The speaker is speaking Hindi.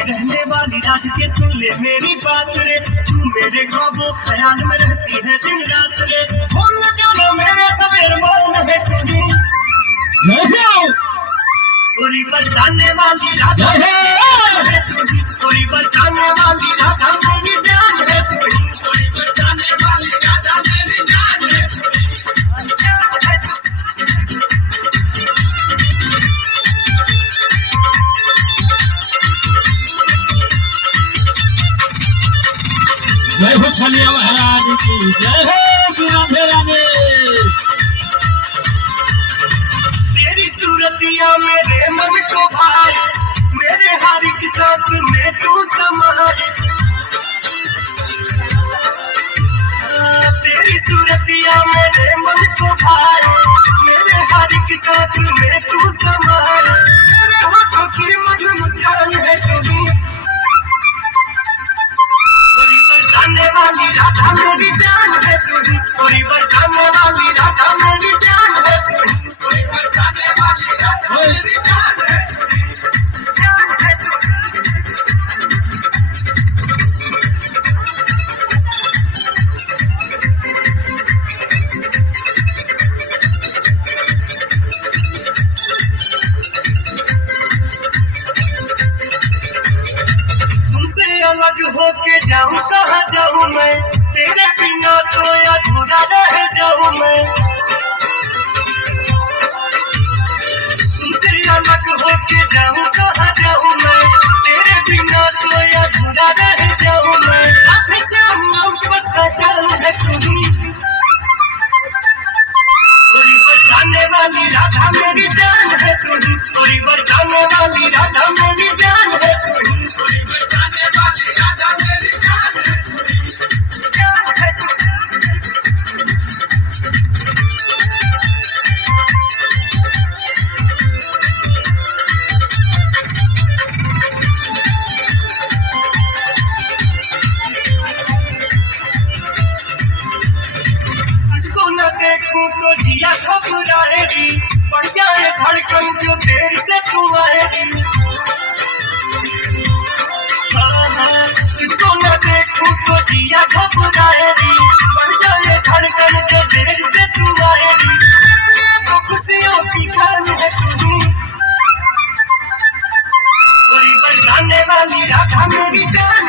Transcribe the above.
रहने वाली रात के सुन ले मेरी बात रे, तू मेरे ख्वाबों ख्याल में रहती है दिन रात रे। भूल न जाना मेरे सवेर मौन है तुझी, पूरी बरसाने वाली रात है तुझी, पूरी बरसाने वाली रात मेरी जान है तुझी, पूरी बरसाने वाली रात मेरी जान है तुझी। जय हो छलिया महाराज की जय हो राधे राधे। तेरी सूरतिया मेरे मन को भार, मेरे हर एक सांस में तू समार। तेरी सूरतिया मेरे मन को भार, मेरे हर एक सांस में तू समार। मेरे होठों की मधुर मुस्कान है तुझी, बरसाने वाली राधा मेरी जान है तुझी, कोई बरसाने वाली राधा मेरी जान है तुझी, कोई बरसाने वाली राधा मेरी जान है तुझी, जान है तुमसे अलग होके जाऊं कहाँ जाऊं मैं, तेरे बिना तो अधूरा रह जाऊं मैं। तुमसे अलग होके जाऊं कहाँ जाऊं मैं, तेरे बिना तो अधूरा रह जाऊं मैं। आँखें से हम बस पहचान है तुम्ही, कोई बरसाने वाली राधा मेरी जान है तुझी, कोई बरसाने वाली राधा मेरी जान है तुझी, कोई बरसाने वाली राधा मेरी जान है तुझी, जान है तुझी। तुझको न देखूं तो जिया घबराएगी, बढ़ जाए धड़कन जो देर से तू आएगी। तुझको न देखूं तो जिया घबराएगी, बढ़ जाए धड़कन जो देर से तू आएगी। तो खुशियों की खान है तुझी, कोई बरसाने वाली राधा मेरी जान